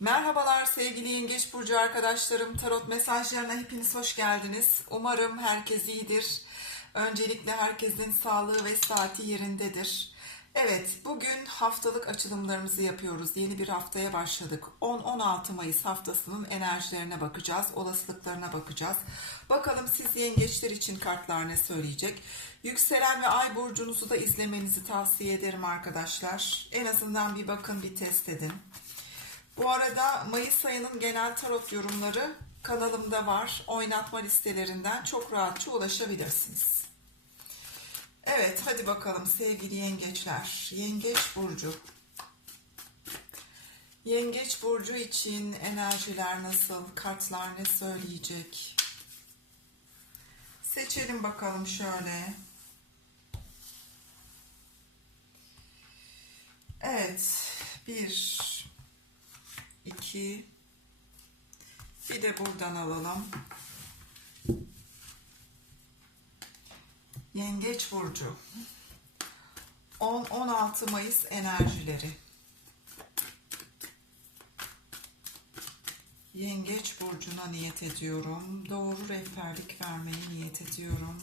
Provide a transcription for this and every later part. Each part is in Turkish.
Merhabalar sevgili Yengeç Burcu arkadaşlarım. Tarot mesajlarına hepiniz hoş geldiniz. Umarım herkes iyidir. Öncelikle herkesin sağlığı ve saati yerindedir. Evet, bugün haftalık açılımlarımızı yapıyoruz. Yeni bir haftaya başladık. 10-16 Mayıs haftasının enerjilerine bakacağız, olasılıklarına bakacağız. Bakalım siz yengeçler için kartlar ne söyleyecek? Yükselen ve ay burcunuzu da izlemenizi tavsiye ederim arkadaşlar. En azından bir bakın, bir test edin. Bu arada Mayıs ayının genel tarot yorumları kanalımda var. Oynatma listelerinden çok rahatça ulaşabilirsiniz. Evet hadi bakalım sevgili yengeçler. Yengeç burcu. Yengeç burcu için enerjiler nasıl? Kartlar ne söyleyecek? Seçelim bakalım şöyle. Evet. Bir, 2 bir de buradan alalım. Yengeç burcu. 10-16 Mayıs enerjileri. Yengeç burcuna niyet ediyorum. Doğru rehberlik vermeye niyet ediyorum.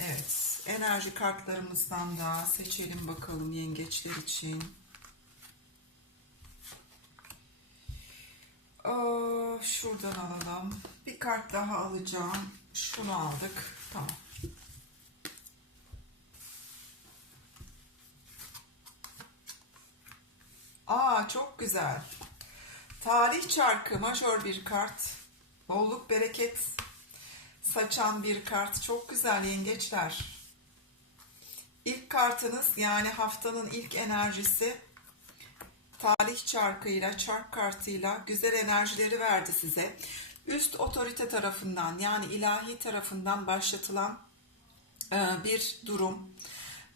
Evet, enerji kartlarımızdan da seçelim bakalım yengeçler için. Şuradan alalım. Bir kart daha alacağım. Şunu aldık. Tamam. Aa çok güzel. Tarih çarkı majör bir kart. Bolluk bereket saçan bir kart. Çok güzel yengeçler. İlk kartınız yani haftanın ilk enerjisi talih çarkıyla, çark kartıyla güzel enerjileri verdi size. Üst otorite tarafından yani ilahi tarafından başlatılan e, bir durum.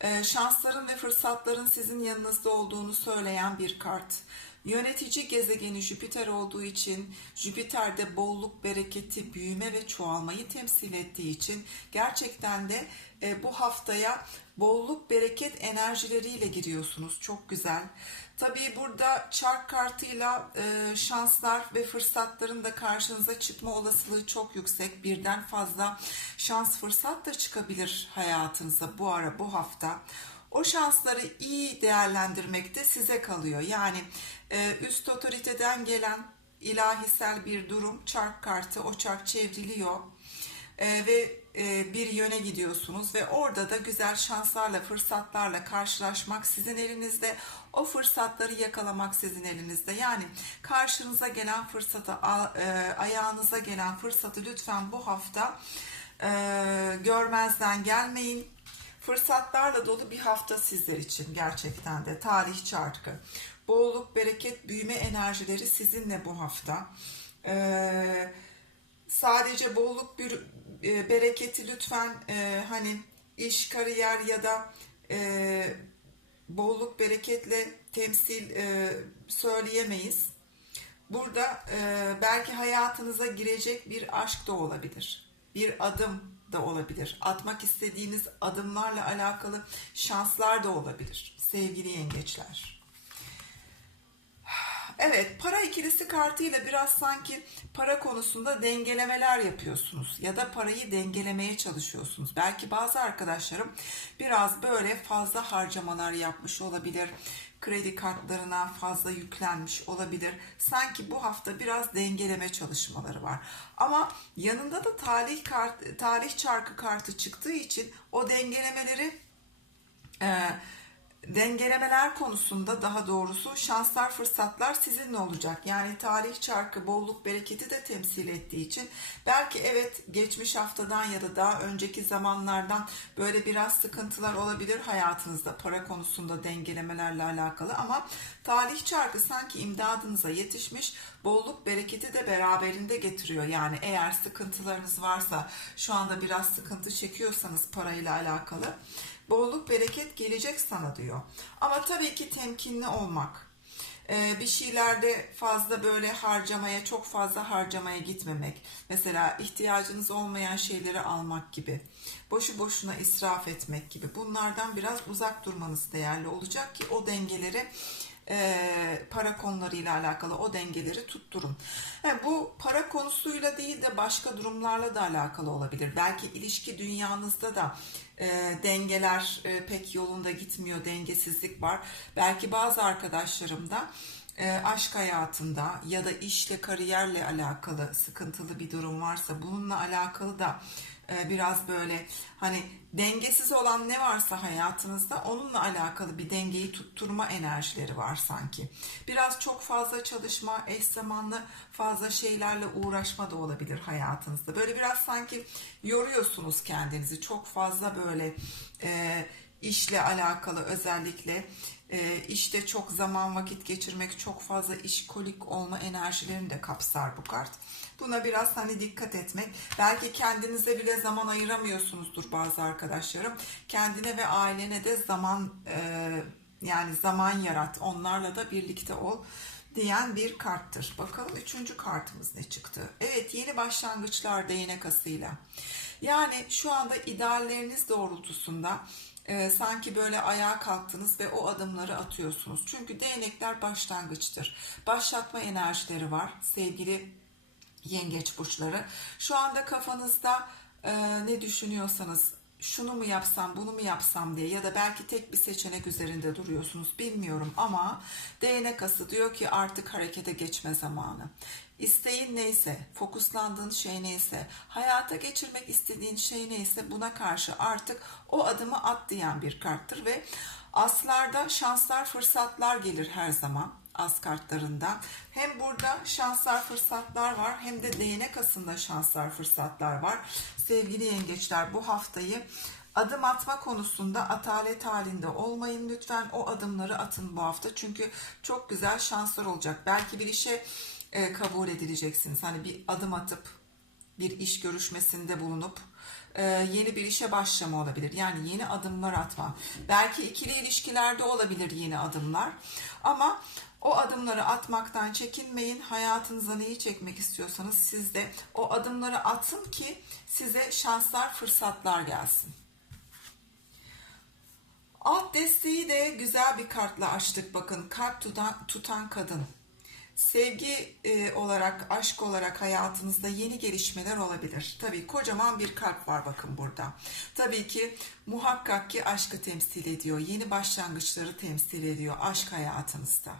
E, şansların ve fırsatların sizin yanınızda olduğunu söyleyen bir kart. Yönetici gezegeni Jüpiter olduğu için Jüpiter'de bolluk, bereketi, büyüme ve çoğalmayı temsil ettiği için gerçekten de e, bu haftaya bolluk, bereket enerjileriyle giriyorsunuz. Çok güzel. Tabii burada çark kartıyla e, şanslar ve fırsatların da karşınıza çıkma olasılığı çok yüksek. Birden fazla şans fırsat da çıkabilir hayatınıza bu ara bu hafta. O şansları iyi değerlendirmek de size kalıyor. Yani e, üst otoriteden gelen ilahisel bir durum çark kartı o çark çevriliyor e, ve e, bir yöne gidiyorsunuz ve orada da güzel şanslarla, fırsatlarla karşılaşmak sizin elinizde. O fırsatları yakalamak sizin elinizde. Yani karşınıza gelen fırsatı, e, ayağınıza gelen fırsatı lütfen bu hafta görmezden gelmeyin. Fırsatlarla dolu bir hafta sizler için gerçekten de tarih çarkı. Bolluk, bereket, büyüme enerjileri sizinle bu hafta. Ee, sadece bolluk bir e, bereketi lütfen e, hani iş, kariyer ya da e, bolluk bereketle temsil e, söyleyemeyiz. Burada e, belki hayatınıza girecek bir aşk da olabilir. Bir adım da olabilir. Atmak istediğiniz adımlarla alakalı şanslar da olabilir sevgili yengeçler. Evet, para ikilisi kartıyla biraz sanki para konusunda dengelemeler yapıyorsunuz ya da parayı dengelemeye çalışıyorsunuz. Belki bazı arkadaşlarım biraz böyle fazla harcamalar yapmış olabilir. Kredi kartlarına fazla yüklenmiş olabilir. Sanki bu hafta biraz dengeleme çalışmaları var. Ama yanında da talih kart, talih çarkı kartı çıktığı için o dengelemeleri e, dengelemeler konusunda daha doğrusu şanslar fırsatlar sizinle olacak. Yani tarih çarkı bolluk bereketi de temsil ettiği için belki evet geçmiş haftadan ya da daha önceki zamanlardan böyle biraz sıkıntılar olabilir hayatınızda para konusunda dengelemelerle alakalı ama tarih çarkı sanki imdadınıza yetişmiş bolluk bereketi de beraberinde getiriyor. Yani eğer sıkıntılarınız varsa şu anda biraz sıkıntı çekiyorsanız parayla alakalı bolluk bereket gelecek sana diyor. Ama tabii ki temkinli olmak. Ee, bir şeylerde fazla böyle harcamaya, çok fazla harcamaya gitmemek. Mesela ihtiyacınız olmayan şeyleri almak gibi. Boşu boşuna israf etmek gibi. Bunlardan biraz uzak durmanız değerli olacak ki o dengeleri e, para konularıyla alakalı o dengeleri tutturun. He, bu para konusuyla değil de başka durumlarla da alakalı olabilir. Belki ilişki dünyanızda da e, dengeler e, pek yolunda gitmiyor, dengesizlik var. Belki bazı arkadaşlarım da e, aşk hayatında ya da işle kariyerle alakalı sıkıntılı bir durum varsa bununla alakalı da biraz böyle hani dengesiz olan ne varsa hayatınızda onunla alakalı bir dengeyi tutturma enerjileri var sanki. Biraz çok fazla çalışma, eş zamanlı fazla şeylerle uğraşma da olabilir hayatınızda. Böyle biraz sanki yoruyorsunuz kendinizi. Çok fazla böyle e, işle alakalı özellikle e, işte çok zaman vakit geçirmek, çok fazla işkolik olma enerjilerini de kapsar bu kart. Buna biraz hani dikkat etmek. Belki kendinize bile zaman ayıramıyorsunuzdur bazı arkadaşlarım. Kendine ve ailene de zaman e, yani zaman yarat. Onlarla da birlikte ol diyen bir karttır. Bakalım üçüncü kartımız ne çıktı? Evet yeni başlangıçlar değnek asıyla. Yani şu anda idealleriniz doğrultusunda e, sanki böyle ayağa kalktınız ve o adımları atıyorsunuz. Çünkü değnekler başlangıçtır. Başlatma enerjileri var sevgili yengeç burçları. Şu anda kafanızda e, ne düşünüyorsanız şunu mu yapsam bunu mu yapsam diye ya da belki tek bir seçenek üzerinde duruyorsunuz bilmiyorum ama değnek ası diyor ki artık harekete geçme zamanı. İsteğin neyse, fokuslandığın şey neyse, hayata geçirmek istediğin şey neyse buna karşı artık o adımı at diyen bir karttır ve aslarda şanslar, fırsatlar gelir her zaman as kartlarında. Hem burada şanslar, fırsatlar var hem de değnek asında şanslar, fırsatlar var. Sevgili yengeçler bu haftayı adım atma konusunda atalet halinde olmayın lütfen. O adımları atın bu hafta. Çünkü çok güzel şanslar olacak. Belki bir işe e, kabul edileceksiniz. Hani bir adım atıp bir iş görüşmesinde bulunup yeni bir işe başlama olabilir. Yani yeni adımlar atma. Belki ikili ilişkilerde olabilir yeni adımlar. Ama o adımları atmaktan çekinmeyin. Hayatınıza neyi çekmek istiyorsanız siz de o adımları atın ki size şanslar, fırsatlar gelsin. Alt desteği de güzel bir kartla açtık bakın. Kalp tutan, tutan kadın. Sevgi e, olarak, aşk olarak hayatınızda yeni gelişmeler olabilir. Tabii kocaman bir kalp var bakın burada. Tabii ki muhakkak ki aşkı temsil ediyor. Yeni başlangıçları temsil ediyor aşk hayatınızda.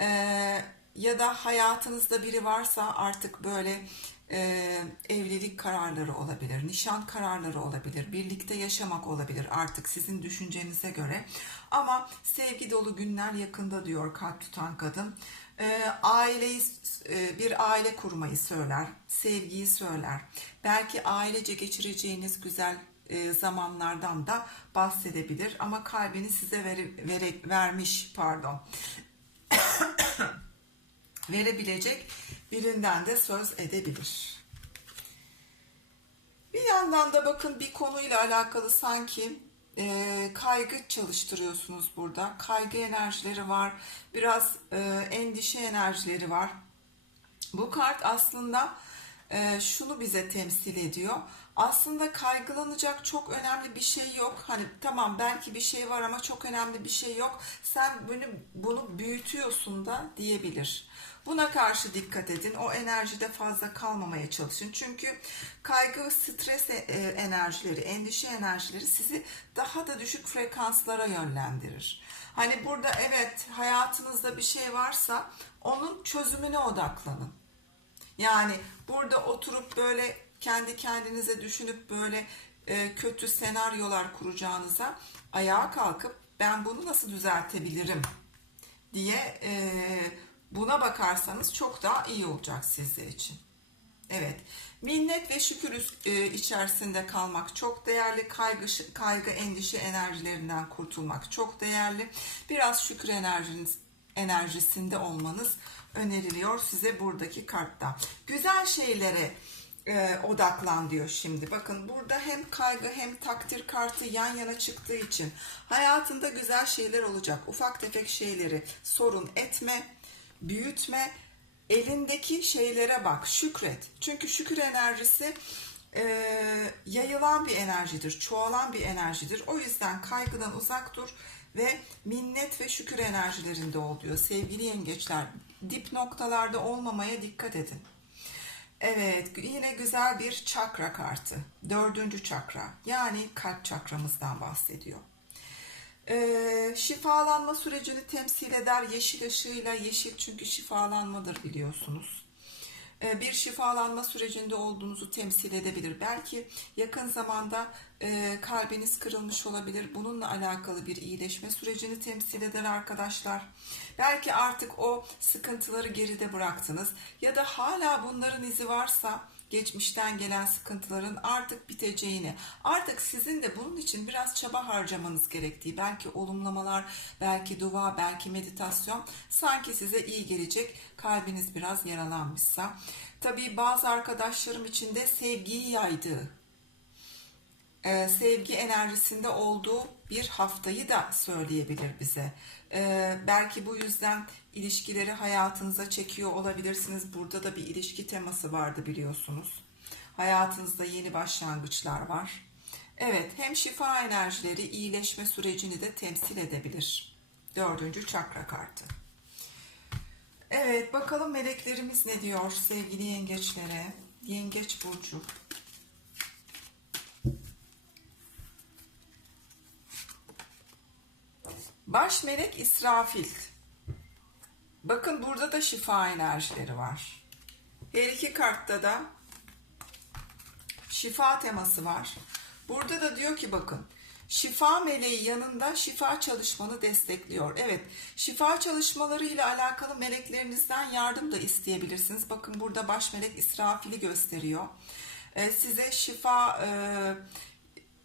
Ee, ya da hayatınızda biri varsa artık böyle e, evlilik kararları olabilir, nişan kararları olabilir, birlikte yaşamak olabilir artık sizin düşüncenize göre. Ama sevgi dolu günler yakında diyor kalp tutan kadın. E, aileyi, e, bir aile kurmayı söyler, sevgiyi söyler. Belki ailece geçireceğiniz güzel e, zamanlardan da bahsedebilir ama kalbini size ver, vere, vermiş pardon verebilecek birinden de söz edebilir. Bir yandan da bakın bir konuyla alakalı sanki e, kaygı çalıştırıyorsunuz burada. Kaygı enerjileri var, biraz e, endişe enerjileri var. Bu kart aslında e, şunu bize temsil ediyor. Aslında kaygılanacak çok önemli bir şey yok. Hani tamam belki bir şey var ama çok önemli bir şey yok. Sen bunu, bunu büyütüyorsun da diyebilir. Buna karşı dikkat edin. O enerjide fazla kalmamaya çalışın. Çünkü kaygı ve stres e, enerjileri, endişe enerjileri sizi daha da düşük frekanslara yönlendirir. Hani burada evet hayatınızda bir şey varsa onun çözümüne odaklanın. Yani burada oturup böyle kendi kendinize düşünüp böyle e, kötü senaryolar kuracağınıza ayağa kalkıp ben bunu nasıl düzeltebilirim diye e, buna bakarsanız çok daha iyi olacak sizler için. Evet, minnet ve şükür e, içerisinde kalmak çok değerli. Kaygı, kaygı, endişe enerjilerinden kurtulmak çok değerli. Biraz şükür enerjiniz, enerjisinde olmanız öneriliyor size buradaki kartta. Güzel şeylere e, odaklan diyor şimdi. Bakın burada hem kaygı hem takdir kartı yan yana çıktığı için hayatında güzel şeyler olacak. Ufak tefek şeyleri sorun etme, büyütme. Elindeki şeylere bak, şükret. Çünkü şükür enerjisi e, yayılan bir enerjidir, çoğalan bir enerjidir. O yüzden kaygıdan uzak dur ve minnet ve şükür enerjilerinde oluyor. Sevgili yengeçler, dip noktalarda olmamaya dikkat edin. Evet, yine güzel bir çakra kartı. Dördüncü çakra, yani kalp çakramızdan bahsediyor. Ee, şifalanma sürecini temsil eder yeşil ışığıyla. Yeşil çünkü şifalanmadır biliyorsunuz. Ee, bir şifalanma sürecinde olduğunuzu temsil edebilir. Belki yakın zamanda e, kalbiniz kırılmış olabilir. Bununla alakalı bir iyileşme sürecini temsil eder arkadaşlar. Belki artık o sıkıntıları geride bıraktınız ya da hala bunların izi varsa geçmişten gelen sıkıntıların artık biteceğini, artık sizin de bunun için biraz çaba harcamanız gerektiği, belki olumlamalar, belki dua, belki meditasyon sanki size iyi gelecek. Kalbiniz biraz yaralanmışsa. Tabii bazı arkadaşlarım için de sevgiyi yaydığı, e, sevgi enerjisinde olduğu bir haftayı da söyleyebilir bize. E, belki bu yüzden ilişkileri hayatınıza çekiyor olabilirsiniz. Burada da bir ilişki teması vardı biliyorsunuz. Hayatınızda yeni başlangıçlar var. Evet, hem şifa enerjileri iyileşme sürecini de temsil edebilir. Dördüncü çakra kartı. Evet, bakalım meleklerimiz ne diyor sevgili yengeçlere. Yengeç burcu. Baş melek İsrafil. Bakın burada da şifa enerjileri var. Her iki kartta da şifa teması var. Burada da diyor ki bakın şifa meleği yanında şifa çalışmanı destekliyor. Evet şifa çalışmaları ile alakalı meleklerinizden yardım da isteyebilirsiniz. Bakın burada baş melek İsrafil'i gösteriyor. Ee, size şifa e,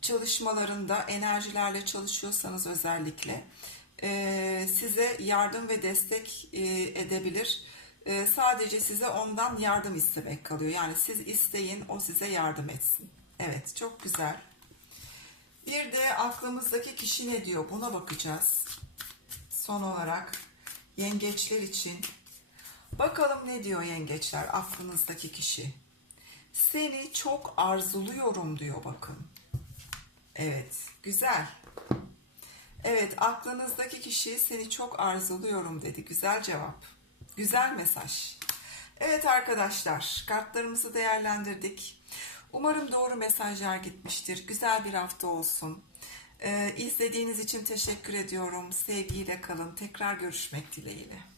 çalışmalarında enerjilerle çalışıyorsanız özellikle e, size yardım ve destek e, edebilir. E, sadece size ondan yardım istemek kalıyor. Yani siz isteyin, o size yardım etsin. Evet, çok güzel. Bir de aklımızdaki kişi ne diyor? Buna bakacağız. Son olarak yengeçler için. Bakalım ne diyor yengeçler aklınızdaki kişi. Seni çok arzuluyorum diyor bakın. Evet, güzel. Evet, aklınızdaki kişi seni çok arzuluyorum dedi. Güzel cevap. Güzel mesaj. Evet arkadaşlar, kartlarımızı değerlendirdik. Umarım doğru mesajlar gitmiştir. Güzel bir hafta olsun. Ee, izlediğiniz için teşekkür ediyorum. Sevgiyle kalın. Tekrar görüşmek dileğiyle.